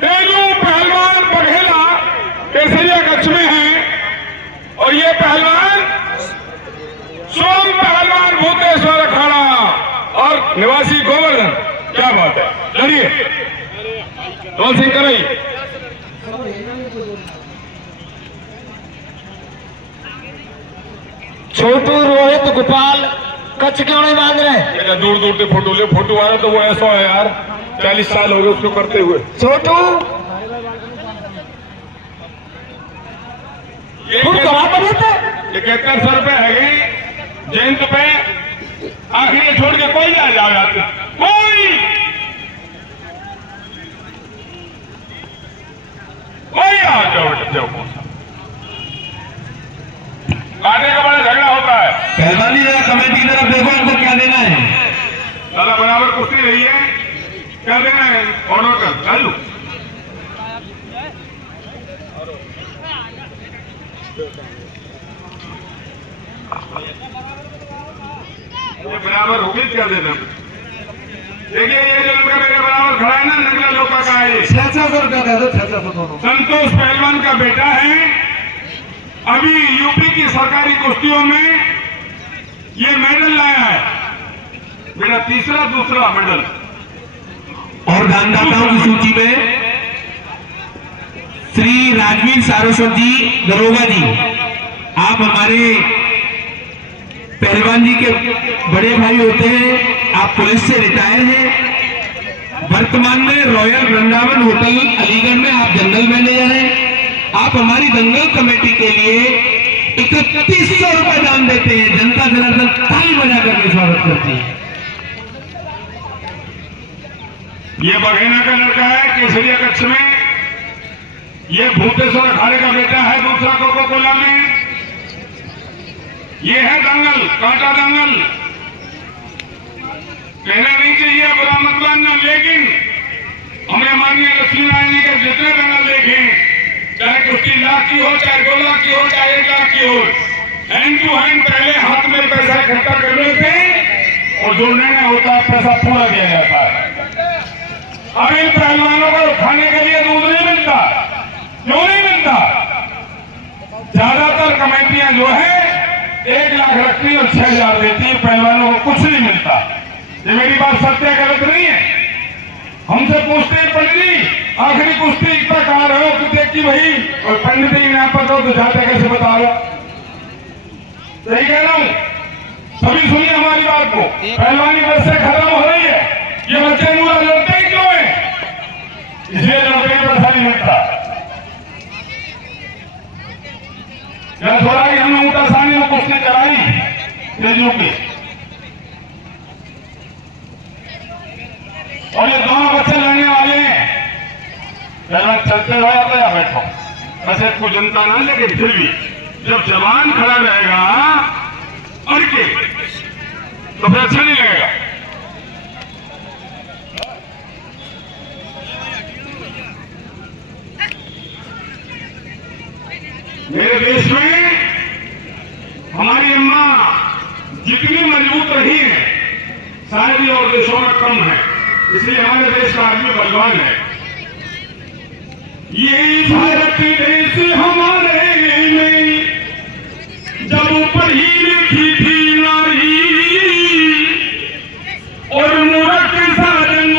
तेजू पहलवान बघेला केसरिया कक्ष में है और ये पहलवान सोम पहलवान भूतेश्वर अखाड़ा और निवासी गोवर्धन। क्या बात है, लड़िए रोल सिंह कराई। छोटू रोहित गोपाल कच्छ क्यों नहीं बांध रहे? दूर दूर से फोटो ले, फोटो आया तो वो ऐसा है यार, 40 साल हो गए उसको करते हुए। छोटू ये 7100 रुपए है जयंत पे, आखिर छोड़ के कोई आ जाओ, कोई आ जाओ। काटे का बड़ा झगड़ा होता है। पहलवानी कमेटी की तरफ देखो, इनको क्या देना है? दादा बराबर कुश्ती रही है, क्या देना है? ऑर्डर कर चालू। बराबर होगी, क्या देना? देखिए ये जो लड़का मेरे बराबर खड़ा है ना, नगला लोका का है, 600 रुपया दे दो, 600 दोनों। संतोष पहलवान का बेटा है। अभी यूपी की सरकारी कुश्तियों में ये मेडल लाया है, मेरा दूसरा मेडल। और दानदाताओं की सूची में श्री राजवीर सारस्वत जी दरोगा जी, आप हमारे पहलवान जी के बड़े भाई होते हैं, आप पुलिस से रिटायर हैं, वर्तमान में रॉयल वृंदावन होटल अलीगढ़ में आप जनरल मैनेजर हैं। आप हमारी दंगल कमेटी के लिए 3100 रुपए दान देते हैं। जनता जनार्दन ताली बजा करके स्वागत करती है। ये बघेना का लड़का है केसरिया कक्ष में, ये भूतेश्वर अखाड़े का बेटा है, दूसरा कोको कोला में। ये है दंगल, कांटा दंगल। कहना नहीं चाहिए, बुरा मत मानना, लेकिन हमने माननीय लक्ष्मी नारायण जी के जितने दंगल देखे, चाहे कुश्ती लाख की हो, चाहे 2 लाख की हो, चाहे 1 लाख की हो, हैंड टू हैंड पहले हाथ में पैसा इकट्ठा कर लेते हैं और जो निर्णय होता है पैसा पूरा दिया जाता है। अब इन पहलवानों को खाने के लिए दूध नहीं मिलता, क्यों नहीं मिलता? ज्यादातर कमेटियां जो है 1 लाख रखती और 6000 देती है, पहलवानों को कुछ नहीं मिलता। ये मेरी बात सत्य गलत नहीं है। हमसे पूछते हैं पंडित जी आखिरी कुश्ती तक आ रहे हो कि देखी भाई, और पंडित जी यहाँ पर तो जाते कैसे बता रहे? सही कह रहा हूँ, सभी सुनिए हमारी बात को। पहलवानी बस से खत्म हो रही है, ये बच्चे मुला लड़ते ही क्यों है? इसलिए लड़के में पैसा नहीं मिलता। जब थोड़ा ही हमने ऊँटा सानी में कुश्ती कराई तेजू की, और ये दोनों बच्चे लड़ने वाले हैं। पहला चलते हुए आता या बैठो, वैसे को जनता ना, लेकिन फिर भी जब जवान खड़ा रहेगा अड़ के तो फिर अच्छा नहीं लगेगा। मेरे देश में हमारी अम्मा जितनी मजबूत रही है शायद और देशों में कम है, इसलिए हमारे देश का आदमी बलवान है। ये भारत देश हमारे में जब ऊपर ही लिखी थी नारी, और मूर्ख साधन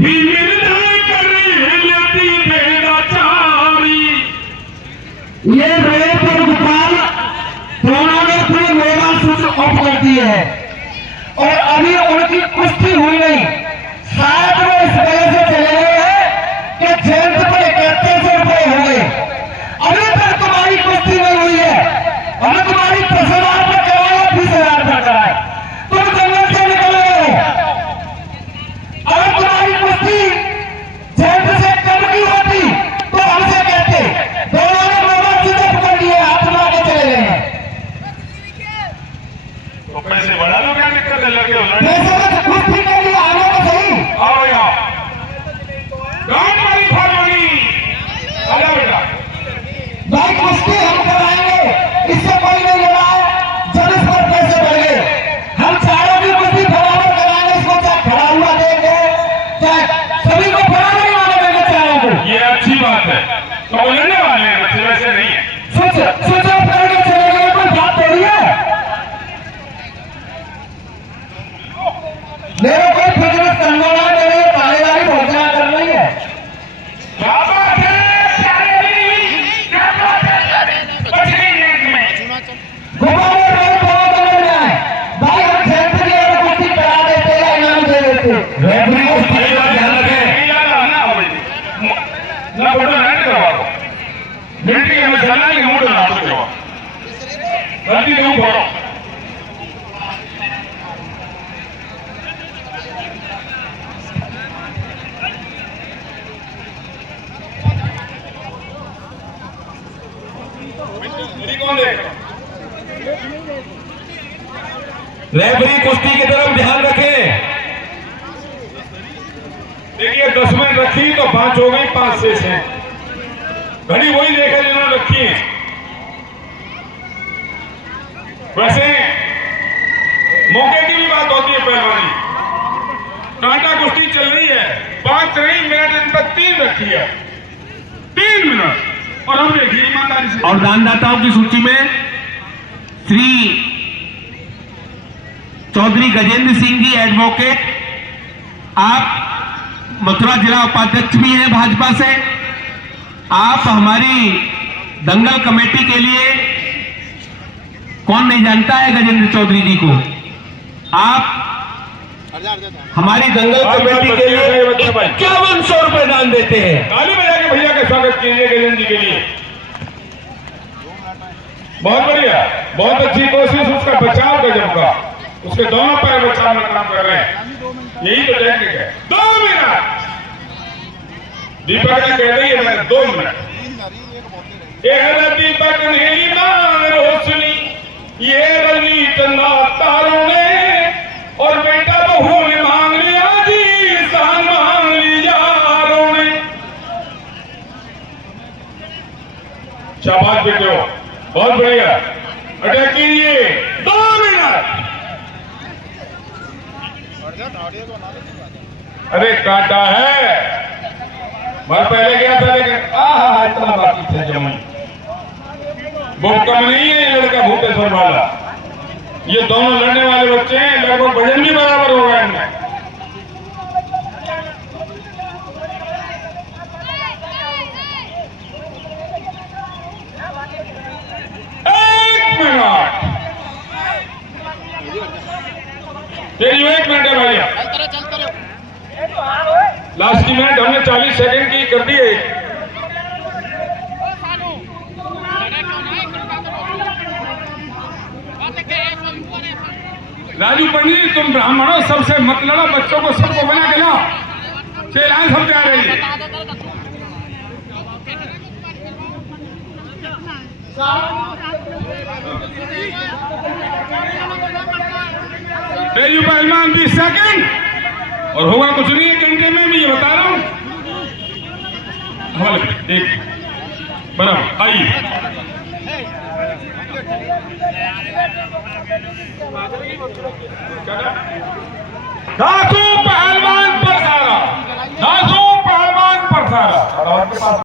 भी मिलना कर लेती बेड़ाचारी। ये रेप और गोपाल दोनों ने अपनी मेरा सूत्र ऑफ कर दी है और अभी उनकी कुश्ती हुई नहीं। शायद वो इस वजह से चले गए हैं कि जयंत पर 3100 रुपए हो गए। अभी तक तो लड़ने वाले हैं बच्चे, वैसे नहीं है। स्विच ऑफ करके चले गए, कोई बात थोड़ी है। मेरे कोई फिजरत करना है, मेरे तालेदारी भोजना कर रही है। क्या बात है प्यारे जी, क्या बात है। बच्चे नेट में घुमाने में बहुत आनंद है भाई, हम खेलते लिए और कुश्ती करा देते हैं, इनाम दे देते। रेफरी को ध्यान रखें। ना फोटो नहीं करवाओ, मिलिट्री में चलना ही मूड ना करो, गलती नहीं करो। कौन देख रेफरी कुश्ती की तरफ ध्यान रखें। देखिए 10 मिनट रखी तो 5 हो गई, 5 शेष है। घड़ी वही देखा जिन्होंने रखी है। वैसे मौके की भी बात होती है पहलवानी। कांटा कुश्ती चल रही है, 5 नहीं मिनट इन तक 3 रखी है, 3 मिनट। और हम देखिए ईमानदारी से। और दानदाताओं की सूची में श्री चौधरी गजेंद्र सिंह जी एडवोकेट, आप मथुरा जिला उपाध्यक्ष भी हैं भाजपा से। आप हमारी दंगल कमेटी के लिए, कौन नहीं जानता है गजेंद्र चौधरी जी को, आप हमारी दंगल कमेटी के लिए 5100 रुपए दान देते हैं। ताली बजा के भैया का स्वागत कीजिए गजेंद्र जी के लिए। बहुत बढ़िया, बहुत अच्छी कोशिश, उसका बचाव गजब का, उसके दोनों पैर बचाव में काम कर रहे हैं, यही तो टेक्निक है। 2 मिनट दीपक ने कह रही है, मैंने 2 मिनट। दीपक ने मांग रोशनी, ये रजनी चंदा तारों ने, और बेटा बहू ने मांग लिया जी, शान मांग ली यारों ने। शाबाश बेटे, बहुत बढ़िया, अटैक कीजिए। 2 मिनट। अरे काटा है, मैं पहले गया था लेकिन इतना बाकी था जमुई। वो कम नहीं है ये लड़का भूतेश्वर वाला, ये दोनों लड़ने वाले बच्चे हैं, लगभग वजन भी बराबर होगा इनमें। तेरी 1 मिनट है भैया, लास्ट की मिनट हमने 40 सेकंड की कर दी है। राजू पंडित, तुम ब्राह्मण हो, सबसे मत लड़ो, बच्चों को सबको बना के लाओ, चेलाएं सब जा रही है। तेजू पहलवान 20 सेकंड, और होगा कुछ नहीं है घंटे में, मैं ये बता रहा हूं। एक बराबर आइए। धासू पहलवान पर सारा, धासू पहलवान पर सारा।